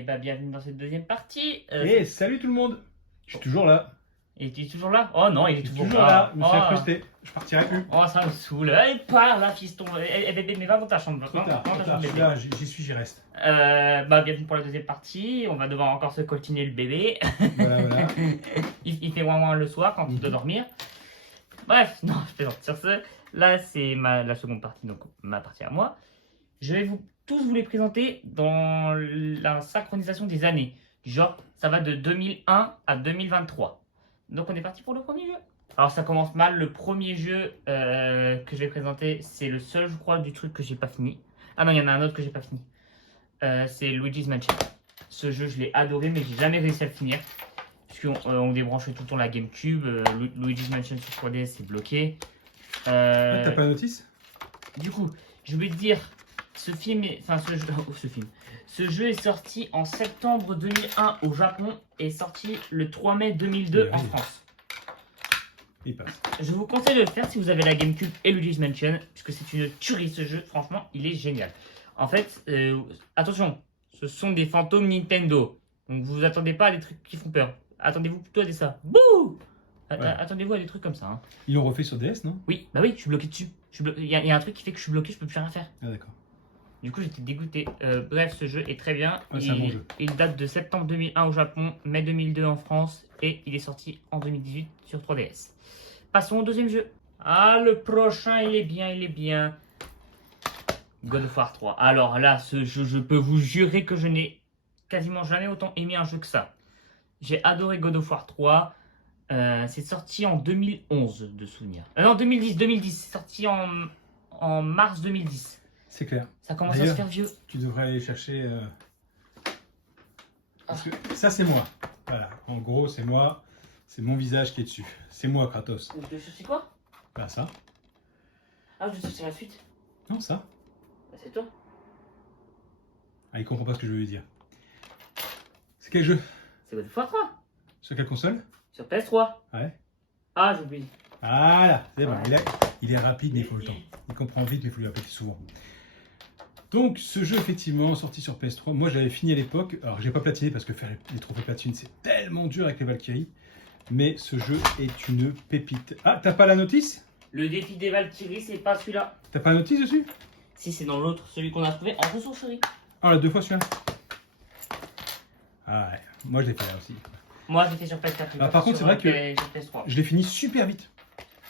Et bah bienvenue dans cette deuxième partie. Et salut tout le monde. Je suis toujours là. Et tu es toujours là? Oh non, il est Je suis toujours toujours là. là. Je me suis Oh. incrusté. Je partirai plus. Oh, ça me saoule. Allez, pars là, fiston. Eh, bébé, mais va dans ta chambre. Trop tard, trop tard. Je suis là, j'y suis, j'y reste. Bah bienvenue pour la deuxième partie. On va devoir encore se coltiner le bébé. Voilà, voilà. il fait ouin ouin le soir quand il doit dormir. Bref, non, je plaisante. Sur ce, là c'est la seconde partie, donc ma partie à moi. Je vais tous vous les présenter dans la synchronisation des années. Genre, ça va de 2001 à 2023. Donc on est parti pour le premier jeu. Alors ça commence mal. Le premier jeu que je vais présenter, c'est le seul, je crois, du truc que j'ai pas fini. Ah non, il y en a un autre que j'ai pas fini. C'est Luigi's Mansion. Ce jeu, je l'ai adoré, mais j'ai jamais réussi à le finir. Puisqu'on débranchait tout le temps la GameCube. Luigi's Mansion sur 3DS, c'est bloqué. T'as pas la notice? Du coup, je vais te dire, ce jeu est sorti en septembre 2001 au Japon et sorti le 3 mai 2002 en France. Il passe. Je vous conseille de le faire si vous avez la GameCube et Luigi's Mansion, puisque c'est une tuerie ce jeu, franchement, il est génial. En fait, attention, ce sont des fantômes Nintendo, donc vous attendez pas à des trucs qui font peur. Attendez-vous plutôt à des ça. Bouh! Ouais. Attendez-vous à des trucs comme ça. Hein. Ils l'ont refait sur DS, non? Oui, bah oui, je suis bloqué dessus. Il y a un truc qui fait que je suis bloqué, je peux plus rien faire. Ah d'accord. Du coup, j'étais dégoûté. Bref, ce jeu est très bien. Ouais, c'est un bon jeu. Il date de septembre 2001 au Japon, mai 2002 en France et il est sorti en 2018 sur 3DS. Passons au deuxième jeu. Ah, le prochain, il est bien, il est bien. God of War 3. Alors là, ce jeu, je peux vous jurer que je n'ai quasiment jamais autant aimé un jeu que ça. J'ai adoré God of War 3. C'est sorti en 2011 de souvenir. Non, 2010. C'est sorti en mars 2010. C'est clair. Ça commence à se faire vieux. Tu devrais aller chercher... Parce que ça, c'est moi. Voilà. En gros, c'est moi. C'est mon visage qui est dessus. C'est moi, Kratos. Je sais quoi? Bah ça. Ah, je sais c'est la suite. Non, ça. Bah, c'est toi. Ah, il comprend pas ce que je veux lui dire. C'est quel jeu? C'est God of War 3. Sur quelle console? Sur PS3. Ouais. Ah, j'oublie. Voilà, c'est bon. Ouais. Il est rapide, mais il faut le temps. Il comprend vite, mais il faut lui répéter souvent. Donc, ce jeu, effectivement, sorti sur PS3. Moi, je l'avais fini à l'époque. Alors, j'ai pas platiné parce que faire les trophées platine, c'est tellement dur avec les Valkyries. Mais ce jeu est une pépite. Ah, t'as pas la notice? Le défi des Valkyries, c'est pas celui-là. T'as pas la notice dessus? Si, c'est dans l'autre, celui qu'on a trouvé en ressourcerie. Ah, on l'a 2 fois celui-là. Ah ouais, moi je l'ai fait là aussi. Moi, j'ai fait sur PS4. Ah, par contre, c'est vrai que PS3. je l'ai fini super vite.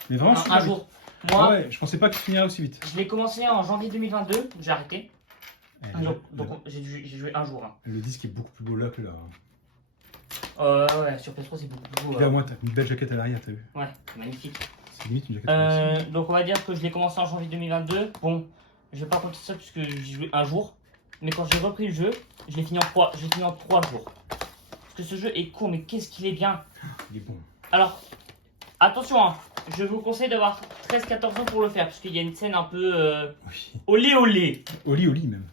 Mais vraiment super Un vite. jour. Ah Moi, ouais, je pensais pas que tu finirais aussi vite. je l'ai commencé en janvier 2022. J'ai arrêté. Eh, Un jour. Donc, j'ai joué un jour. Hein. le disque est beaucoup plus beau là que là. Ouais, sur PS3, c'est beaucoup plus beau. Là, au moins, t'as une belle jaquette à l'arrière, t'as vu? Ouais, c'est magnifique. C'est limite une jaquette à l'arrière. Donc on va dire que je l'ai commencé en janvier 2022. Bon, je vais pas compter ça puisque j'ai joué un jour. Mais quand j'ai repris le jeu, je l'ai fini en 3 jours. Parce que ce jeu est court, mais qu'est-ce qu'il est bien. Il est bon. Alors, attention, hein, je vous conseille d'avoir 13-14 ans pour le faire. Parce qu'il y a une scène un peu Oui. olé olé. Oli même.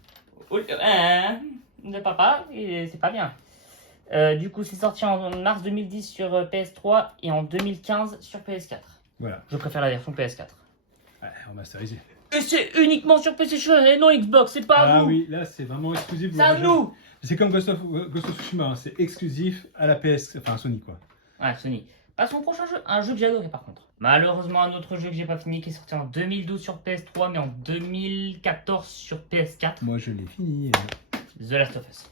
De papa, et c'est pas bien. Du coup, c'est sorti en mars 2010 sur PS3 et en 2015 sur PS4. Voilà. Je préfère la version PS4. Ouais, remasterisé. Et c'est uniquement sur PlayStation et non Xbox, c'est pas à Ah vous. oui, là c'est vraiment exclusif. C'est à nous. C'est comme Ghost of Tsushima, hein, c'est exclusif à la PS, enfin à Sony quoi. Ouais, Sony. Passons au prochain jeu, un jeu que j'ai adoré par contre. Malheureusement, un autre jeu que j'ai pas fini qui est sorti en 2012 sur PS3 mais en 2014 sur PS4. Moi je l'ai fini. The Last of Us.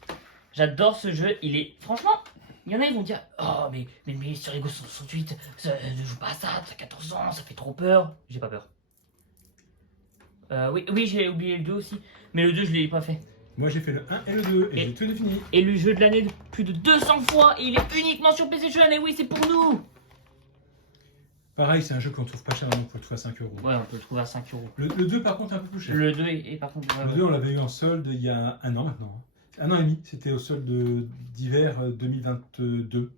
J'adore ce jeu, il est... Franchement, il y en a, ils vont dire « Oh, mais sur Ego 68, ne joue pas à ça, t'as 14 ans, ça fait trop peur. » J'ai pas peur. Oui, j'ai oublié le 2 aussi. Mais le 2, je l'ai pas fait. Moi j'ai fait le 1 et le 2 et j'ai tout fini. Et le jeu de l'année de plus de 200 fois, et il est uniquement sur PlayStation, et oui, c'est pour nous. Pareil, c'est un jeu qu'on trouve pas cher, on peut le trouver à 5 euros. Ouais, on peut le trouver à 5 euros. Le 2 par contre est un peu plus cher. Le 2 est par contre... Le 2 on l'avait eu en solde il y a un an maintenant. Un an et demi, c'était au solde d'hiver 2022.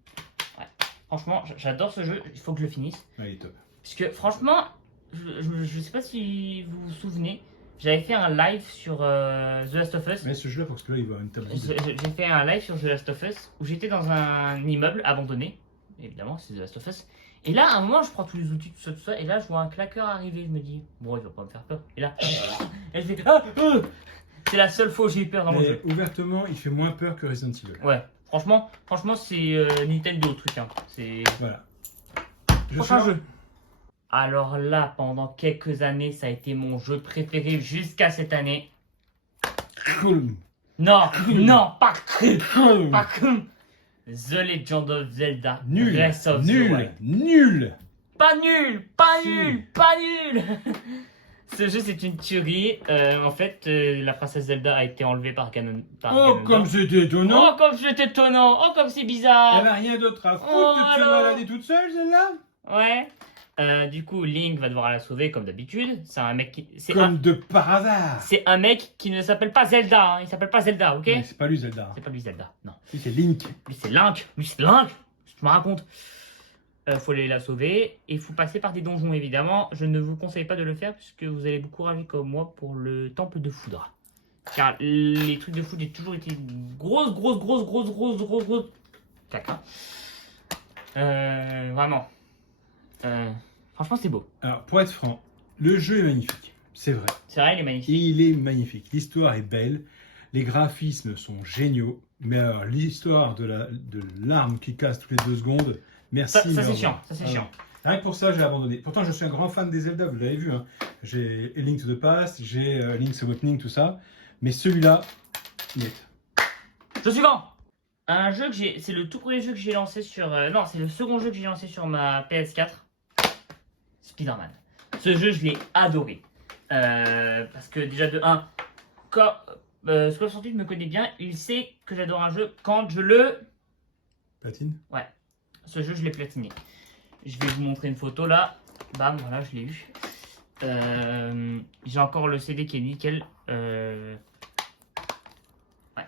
Ouais. Franchement, j'adore ce jeu, il faut que je le finisse. Ouais, il est top. Parce que franchement, je sais pas si vous vous souvenez, j'avais fait un live sur The Last of Us. Mais ce jeu là, parce que là il va avoir une table vide. J'ai fait un live sur The Last of Us où j'étais dans un immeuble abandonné. Évidemment, c'est The Last of Us. Et là, à un moment, je prends tous les outils, tout ça, et là, je vois un claqueur arriver. Je me dis, bon, il va pas me faire peur. Et là, et je fais, C'est la seule fois où j'ai eu peur dans mon Mais jeu. ouvertement, il fait moins peur que Resident Evil. Ouais, franchement c'est Nintendo le truc. Hein. C'est Voilà. prochain jeu. Alors là, pendant quelques années, ça a été mon jeu préféré jusqu'à cette année. Cool. Non, non, pas que, Cool. pas que. The Legend of Zelda. Nul. Breath of the Wild. Nul. Pas nul, pas Si. nul, pas nul. Ce jeu, c'est une tuerie. En fait, la princesse Zelda a été enlevée par Ganon. Oh, comme c'était étonnant. Oh, comme c'est étonnant. Oh, comme c'est Elle bizarre. n'a rien d'autre à foutre Oh, que de se alors. balader toute seule, celle-là. Ouais. Du coup, Link va devoir la sauver comme d'habitude. C'est un mec qui. Comme de par hasard. C'est un mec qui ne s'appelle pas Zelda. Hein. Il s'appelle pas Zelda, ok? Mais c'est pas lui, Zelda. C'est pas lui Zelda. Non. Lui, c'est Link. Lui, c'est Link. Lui, c'est Link. Je me raconte. Faut aller la sauver. Et il faut passer par des donjons, évidemment. Je ne vous conseille pas de le faire puisque vous allez beaucoup rager comme moi pour le temple de foudre. Car les trucs de foudre, j'ai toujours été grosse caca. Vraiment. Franchement, c'est beau. Alors, pour être franc, le jeu est magnifique. C'est vrai. C'est vrai, il est magnifique. Il est magnifique. L'histoire est belle. Les graphismes sont géniaux. Mais alors, l'histoire de l'arme qui casse toutes les 2 secondes, merci. Ça mais c'est au revoir. chiant. Ça, c'est Ah, chiant. Rien que pour ça, j'ai abandonné. Pourtant, je suis un grand fan des Zelda, vous l'avez vu. Hein. J'ai A Link to the Past, j'ai Link's Awakening, tout ça. Mais celui-là, net. Jeu suivant. Un jeu que j'ai. C'est le tout premier jeu que j'ai lancé sur. Non, c'est le second jeu que j'ai lancé sur ma PS4. Spider-Man. Ce jeu, je l'ai adoré. Parce que déjà, de 1, quand. 68 me connaît bien, il sait que j'adore un jeu quand je le. Platine. Ce jeu, je l'ai platiné. Je vais vous montrer une photo là. Bam, voilà, je l'ai eu. J'ai encore le CD qui est nickel. Ouais,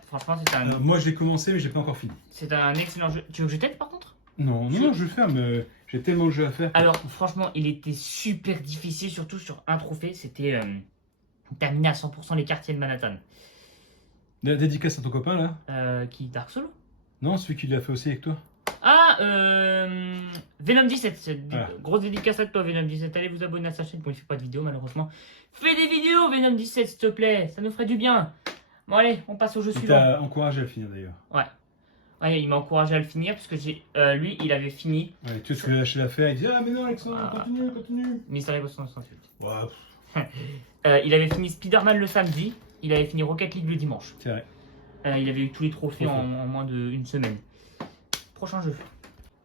franchement, Moi, je l'ai commencé, mais j'ai pas encore fini. c'est un excellent jeu. Tu veux que je t'aide par contre? Non, je vais le faire, mais j'ai tellement de jeux à faire. Alors, franchement, il était super difficile, surtout sur un trophée. C'était terminer à 100% les quartiers de Manhattan. La dédicace à ton copain, là? Qui Dark Solo? Non, celui qui l'a fait aussi avec toi? Ah, Venom 17. Voilà. Grosse dédicace à toi, Venom 17. Allez vous abonner à sa chaîne. Bon, il fait pas de vidéo, malheureusement. Fais des vidéos, Venom 17, s'il te plaît. Ça nous ferait du bien. Bon, allez, on passe au jeu Il suivant. t'a encouragé à le finir, d'ailleurs. Ouais, il m'a encouragé à le finir, parce que lui, il avait fini Ouais, tu veux que lâcher l'affaire, il dit ah mais non Alexandre, Ah. continue. Mystery Boss 168. Ouais, Il avait fini Spider-Man le samedi. Il avait fini Rocket League le dimanche. c'est vrai. Il avait eu tous les trophées en moins d'une semaine. Prochain jeu.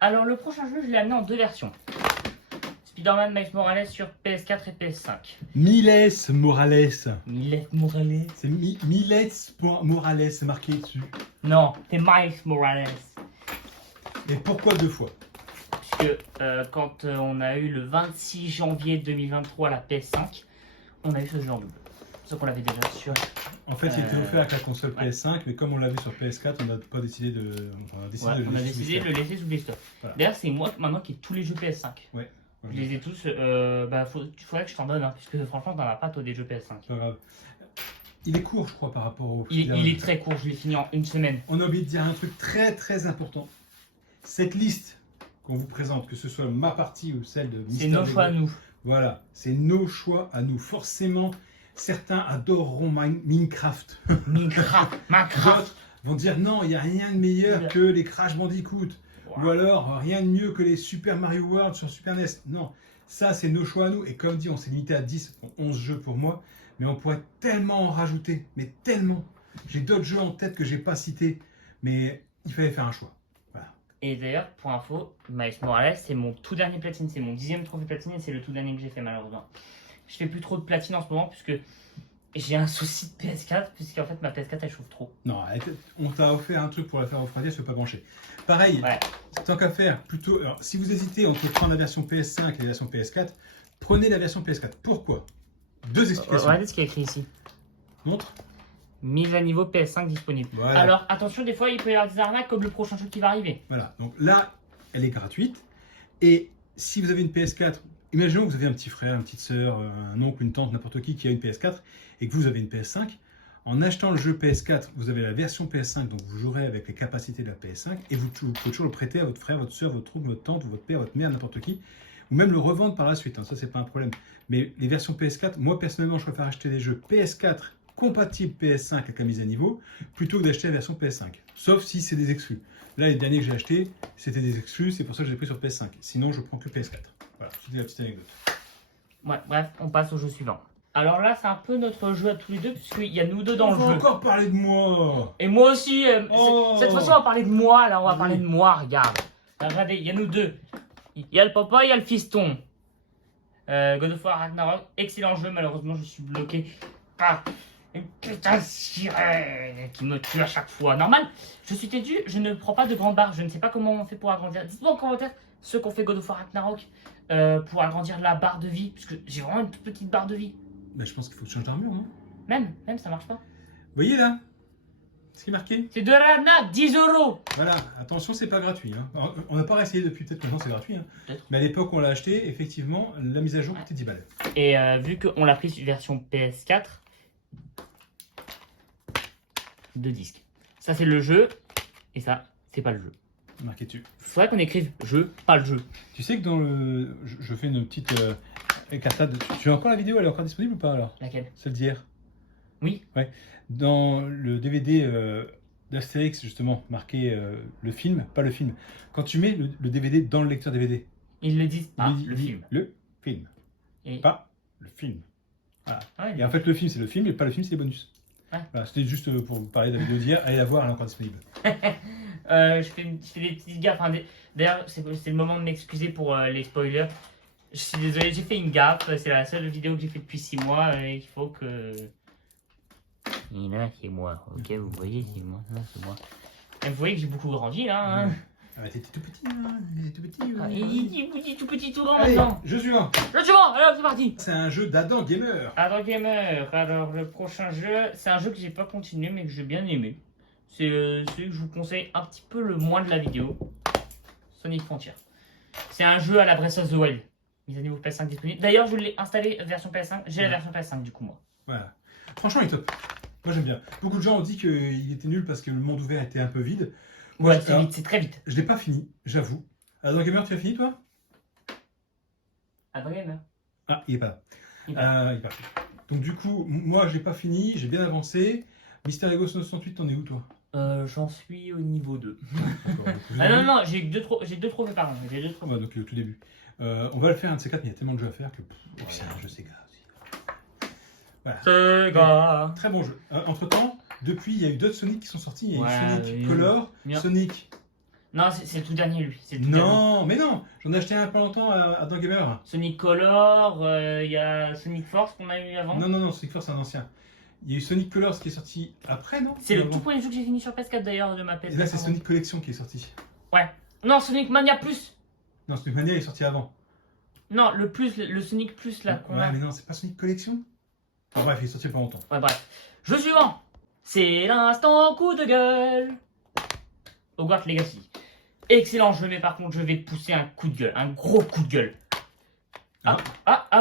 Alors, le prochain jeu, je l'ai amené en 2 versions. Spider-Man Miles Morales sur PS4 et PS5. Miles Morales. Miles Morales. C'est Miles.Morales, c'est marqué dessus. Non, c'est Miles Morales. Et pourquoi 2 fois? Puisque quand on a eu le 26 janvier 2023 la PS5, on a eu ce jeu en double. Sauf qu'on l'avait déjà sur. En fait, il était offert avec la console ouais. PS5, mais comme on l'a vu sur PS4, on n'a pas décidé de. On a décidé Ouais, de on a le laisser décidé sous de le laisser sous blister. Voilà. D'ailleurs, c'est moi maintenant qui ai tous les jeux PS5. Ouais. Je les ai tous. Faudrait que je t'en donne, hein, puisque franchement, t'en as pas toi des jeux PS5. C'est pas grave. Il est court, je crois, par rapport au. Il est très court, je l'ai fini en 1 semaine. On a oublié de dire un truc très très important. Cette liste qu'on vous présente, que ce soit ma partie ou celle de C'est Mister nos Lego, choix à nous. Voilà, c'est nos choix à nous. Forcément, certains adoreront Minecraft. Minecraft. D'autres vont dire non, il n'y a rien de meilleur que les Crash Bandicoot. Ou alors, rien de mieux que les Super Mario World sur Super NES. Non, ça, c'est nos choix à nous. Et comme dit, on s'est limité à 10, 11 jeux pour moi. Mais on pourrait tellement en rajouter. Mais tellement. J'ai d'autres jeux en tête que j'ai pas cités. Mais il fallait faire un choix. Voilà. Et d'ailleurs, pour info, Miles Morales, c'est mon tout dernier platine. C'est mon 10e trophée platine et c'est le tout dernier que j'ai fait, malheureusement. Je fais plus trop de platine en ce moment, puisque j'ai un souci de PS4, puisqu'en fait, ma PS4, elle chauffe trop. Non, on t'a offert un truc pour la faire refroidir, je ne peux pas brancher. Pareil, Ouais. tant qu'à faire, plutôt. Alors, si vous hésitez entre prendre la version PS5 et la version PS4, prenez la version PS4. Pourquoi? 2 explications. Regardez ce qu'il y a écrit ici. Montre. Mise à niveau PS5 disponible. Voilà. Alors attention, des fois il peut y avoir des arnaques comme le prochain jeu qui va arriver. Voilà, donc là, elle est gratuite. Et si vous avez une PS4, imaginons que vous avez un petit frère, une petite soeur, un oncle, une tante, n'importe qui a une PS4 et que vous avez une PS5. En achetant le jeu PS4, vous avez la version PS5, donc vous jouerez avec les capacités de la PS5 et vous pouvez toujours le prêter à votre frère, votre soeur, votre oncle, votre tante, votre père, votre mère, n'importe qui, ou même le revendre par la suite. Hein, ça, c'est pas un problème. Mais les versions PS4, moi personnellement, je préfère acheter des jeux PS4 compatible PS5 avec la mise à niveau, plutôt que d'acheter la version PS5. Sauf si c'est des exclus. Là, les derniers que j'ai achetés, c'était des exclus, c'est pour ça que je l'ai pris sur PS5. Sinon, je prends que PS4. Voilà, c'était la petite anecdote. Ouais, bref, on passe au jeu suivant. Alors là, c'est un peu notre jeu à tous les deux, puisqu'il y a nous deux dans On le va jeu. encore parler de moi. Et moi aussi, Oh. cette fois-ci, on va parler de moi, là, on va Oui. parler de moi, regarde. Regardez, il y a nous deux. Il y a le papa, il y a le fiston. God of War Ragnarok, excellent jeu, malheureusement, je suis bloqué par une putain de sirène qui me tue à chaque fois. Normal, je suis têtu, je ne prends pas de grande barre, je ne sais pas comment on fait pour agrandir. Dites-moi en commentaire ceux qui ont fait God of War Ragnarok pour agrandir la barre de vie, parce que j'ai vraiment une toute petite barre de vie. Bah, je pense qu'il faut que tu changes d'armure, non? Même, ça marche pas. Vous voyez là ce qui est marqué? C'est de l'arnaque, 10 €. Voilà, attention, c'est pas gratuit. Hein. On n'a pas réessayé depuis, peut-être maintenant c'est gratuit. Hein. Peut-être. Mais à l'époque où on l'a acheté, effectivement, la mise à jour coûtait 10 balles. Et vu qu'on l'a pris sur version PS4, 2 disques. Ça c'est le jeu, et ça c'est pas le jeu. Marqué dessus. Faudrait qu'on écrive jeu, pas le jeu. Tu sais que dans le. Je fais une petite écartade. Tu as encore la vidéo, elle est encore disponible ou pas alors? Laquelle? Celle d'hier. Oui. Ouais. Dans le DVD d'Astérix, justement, marqué le film, pas le film. Quand tu mets le DVD dans le lecteur DVD, Ils le disent pas, il dit- le il dit film. Le film. Et... Pas le film. Ouais, Et en fait, le film, c'est le film, et pas le film, c'est les bonus. Ouais. Voilà, c'était juste pour vous parler de la vidéo d'hier. Allez la voir, elle est encore disponible. je fais des petites gaffes. Enfin, d'ailleurs, c'est le moment de m'excuser pour les spoilers. Je suis désolé, j'ai fait une gaffe. C'est la seule vidéo que j'ai fait depuis 6 mois. Et il faut que. Et là, c'est moi. Ok, vous voyez, c'est moi. Là, c'est moi. Et vous voyez que j'ai beaucoup grandi là. Hein. Ah, bah, t'étais tout petit, hein. T'étais tout petit. Ah, il est tout petit, tout grand Allez, maintenant. jeu suivant. Le suivant, alors c'est parti. C'est un jeu d'Adam Gamer. Adam Gamer, alors le prochain jeu, c'est un jeu que j'ai pas continué mais que j'ai bien aimé. C'est celui que je vous conseille un petit peu le moins de la vidéo. Sonic Frontier. C'est un jeu à la Breath of the Wild. Mise à niveau PS5 disponible. D'ailleurs, je l'ai installé version PS5. J'ai la version PS5 du coup, moi. Voilà. Franchement, il est top. Moi, j'aime bien. Beaucoup de gens ont dit qu'il était nul parce que le monde ouvert était un peu vide. Moi, Ouais, c'est vite, c'est très vite. Je l'ai pas fini, j'avoue. Adam Gamer, tu as fini, toi? Adam Gamer. Ah, il est pas là. Il va. Il est parti. Donc, du coup, moi, j'ai pas fini, j'ai bien avancé. Mister Ego 968, t'en es où, toi? J'en suis au niveau 2. D'accord, donc, vous Ah avez- non, j'ai deux trophées par an. J'ai deux trophées. Ouais, donc, au tout début. On va le faire un de ces quatre, mais il y a tellement de jeux à faire que. Et puis, c'est un jeu Sega aussi. Voilà. Sega. Très bon jeu. Entre temps, depuis, il y a eu d'autres Sonic qui sont sortis. Il y a eu Ouais, Sonic Color, bien. Sonic. Non, c'est le tout dernier lui. C'est le tout dernier. Non, mais non, j'en ai acheté un pas longtemps à Adam Gamer. Sonic Color, il y a Sonic Force qu'on a eu avant. Non, Sonic Force, c'est un ancien. Il y a eu Sonic Colors qui est sorti après, non? C'est le Avant. tout premier jeu que j'ai fini sur PS4 d'ailleurs de ma PS4. Et là, c'est Sonic Collection qui est sorti. Ouais. Non, Sonic Mania Plus. Non, Sonic Mania est sorti avant. Non, le plus, le Sonic Plus là qu'on Ouais, a. mais non, c'est pas Sonic Collection. Enfin, bref, il est sorti il y a pas longtemps. Ouais, bref. Jeu suivant. C'est l'instant coup de gueule. Hogwarts Legacy. Excellent jeu, mais par contre, je vais te pousser un coup de gueule. Un gros coup de gueule. Ah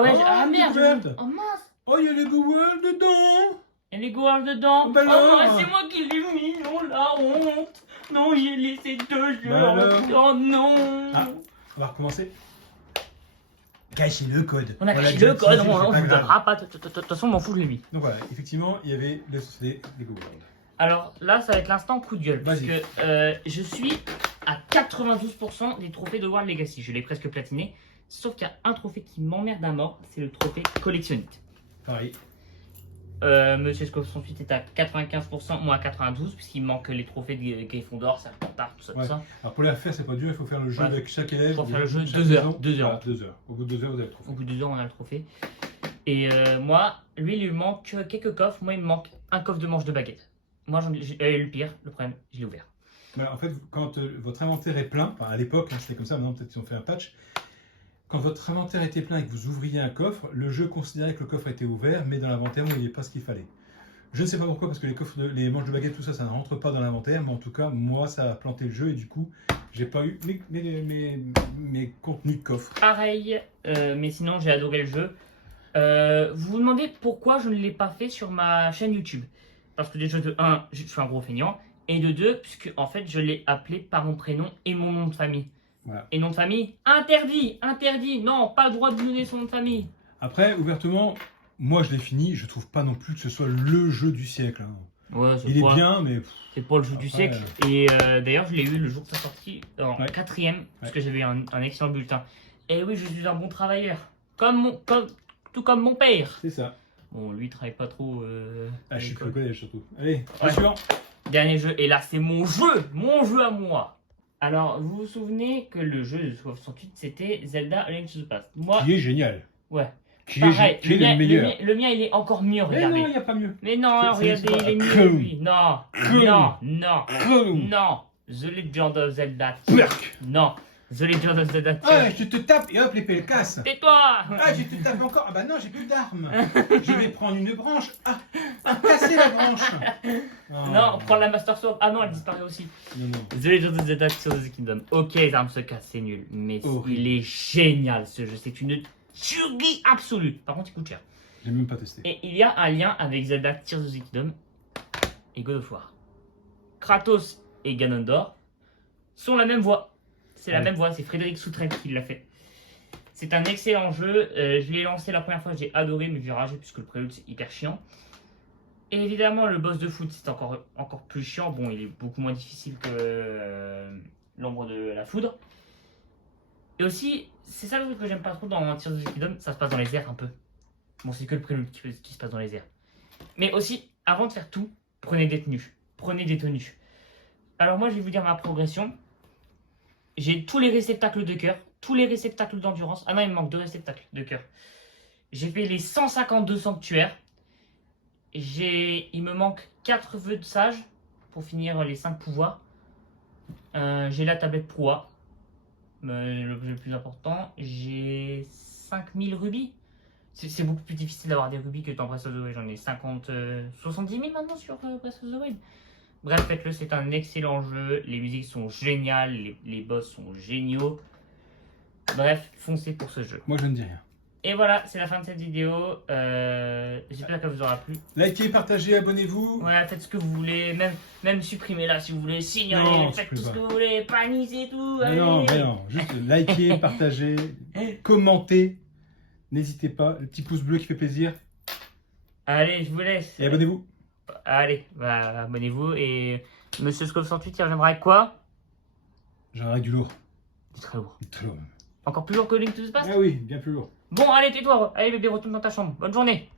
ouais, Oh, ah merde. découverte. Oh mince. Oh, il y a les Go World dedans. Il y a les goals dedans. Oh, bah Oh alors. non, c'est moi qui l'ai mis. Oh la honte. Non, j'ai laissé 2 jeux. Bah alors. Oh non. Ah. On va recommencer. Cacher le code. On a Voilà, caché le code, c'est on pas vous grave. donnera pas. De toute façon, on m'en fout, je l'ai mis. Donc voilà, effectivement, il y avait les Go World. Alors là, ça va être l'instant coup de gueule. Parce Vas-y. que je suis à 92% des trophées de World Legacy. Je l'ai presque platiné. Sauf qu'il y a un trophée qui m'emmerde à mort. C'est le trophée collectionnite. Pareil. Monsieur Scope 68 est à 95%, moi à 92%, puisqu'il manque les trophées de Gryffondor, ça repart, tout ça, Ouais. tout ça. Alors pour les faire, c'est pas dur, il faut faire le jeu Ouais. avec chaque élève. Faut faire le jeu chaque 2 heures, maison. 2 heures. Voilà, 2 heures. Au bout de 2 heures, vous avez le trophée. Au bout de 2 heures, on a le trophée. Et moi, lui, il lui manque quelques coffres. Moi, il me manque un coffre de manche de baguette. Moi, le pire, le problème, je l'ai ouvert. Voilà, en fait, quand votre inventaire est plein, enfin, à l'époque, hein, c'était comme ça, maintenant peut-être qu'ils ont fait un patch. Quand votre inventaire était plein et que vous ouvriez un coffre, le jeu considérait que le coffre était ouvert, mais dans l'inventaire, il n'y avait pas ce qu'il fallait. Je ne sais pas pourquoi, parce que les coffres, les manches de baguette, tout ça, ça ne rentre pas dans l'inventaire, mais en tout cas, moi, ça a planté le jeu et du coup, j'ai pas eu mes contenus de coffre. Pareil, mais sinon, j'ai adoré le jeu. Vous vous demandez pourquoi je ne l'ai pas fait sur ma chaîne YouTube. Parce que déjà, de 1, je suis un gros feignant. Et de 2, puisque en fait, je l'ai appelé par mon prénom et mon nom de famille. Voilà. Et nom de famille, interdit, interdit. Non, pas le droit de donner son nom de famille. Après, ouvertement, moi je l'ai fini, je trouve pas non plus que ce soit le jeu du siècle. Hein. Ouais, Il est bien, mais... c'est pas le jeu du Après, siècle. Et d'ailleurs, je l'ai eu le jour de sa sortie, en Ouais. 4ème, parce Ouais. que j'avais eu un excellent bulletin. Et oui, je suis un bon travailleur. Tout comme mon père. C'est ça. Bon, lui, il travaille pas trop. Ah, à je suis plus l'école. au collège surtout. Allez, Ouais. suivant. Dernier jeu, et là, c'est mon jeu à moi. Alors, vous vous souvenez que le jeu de 68, c'était Zelda A Link to the Past. Moi, Qui est génial. ouais. Qui Pareil, est, qui est le mien, meilleur. le mien, il est encore mieux, Mais regardez. non, il n'y a pas mieux. Mais non, C'est regardez, il est mieux, Clone. lui. Non, Clone. non. Clone. Non, The Legend of Zelda. Perk. Non, The Legend of Zelda. Ah, je te tape et hop, l'épée elle casse. Tais-toi. Ah, je te tape encore. Ah bah non, j'ai plus d'armes. Je vais prendre une branche. Ah, casser la branche. Oh. Non, prends la Master Sword. Ah non, elle disparaît aussi. Non, non. The Legend of Zelda Tears of the Kingdom. Ok, les armes se cassent, c'est nul. Mais Horrible. il est génial ce jeu. C'est une tuerie absolue. Par contre, il coûte cher. J'ai même pas testé. Et il y a un lien avec Zelda Tears of the Kingdom et God of War. Kratos et Ganondorf sont la même voix. C'est la Ouais. même voix, c'est Frédéric Soutrel qui l'a fait. C'est un excellent jeu. Je l'ai lancé la première fois, j'ai adoré, mais j'ai ragé puisque le prélude c'est hyper chiant. Et évidemment, le boss de foot c'est encore plus chiant. Bon, il est beaucoup moins difficile que l'ombre de la foudre. Et aussi, c'est ça le truc que j'aime pas trop dans Tears of the Kingdom, ça se passe dans les airs un peu. Bon, c'est que le prélude qui se passe dans les airs. Mais aussi, avant de faire tout, prenez des tenues. Prenez des tenues. Alors moi, je vais vous dire ma progression. J'ai tous les réceptacles de cœur, tous les réceptacles d'endurance. Ah non, il me manque 2 réceptacles de cœur. J'ai fait les 152 sanctuaires. Il me manque 4 vœux de sage pour finir les 5 pouvoirs. J'ai la tablette proie, l'objet le plus important. J'ai 5000 rubis. C'est beaucoup plus difficile d'avoir des rubis que dans Breath of the Wild. J'en ai 70 000 maintenant sur Breath of the Wild. Bref, faites-le, c'est un excellent jeu. Les musiques sont géniales, les boss sont géniaux. Bref, foncez pour ce jeu. Moi je ne dis rien. Et voilà, c'est la fin de cette vidéo. J'espère qu'elle vous aura plu. Likez, partagez, abonnez-vous. Voilà, faites ce que vous voulez, même supprimez-la si vous voulez, signaler, Non, faites supprime tout ce pas. que vous voulez, panisez tout. Mais Allez. non, mais non. Juste likez, partagez, commentez. N'hésitez pas. Le petit pouce bleu qui fait plaisir. Allez, je vous laisse. Et abonnez-vous. Allez, bah, abonnez-vous et Monsieur Scov 108 il reviendra avec quoi? J'en ai du lourd. C'est très lourd. Très lourd même. Encore plus lourd que Link to the Past? Ah oui, bien plus lourd. Bon, allez, tais-toi. Allez, bébé, retourne dans ta chambre. Bonne journée.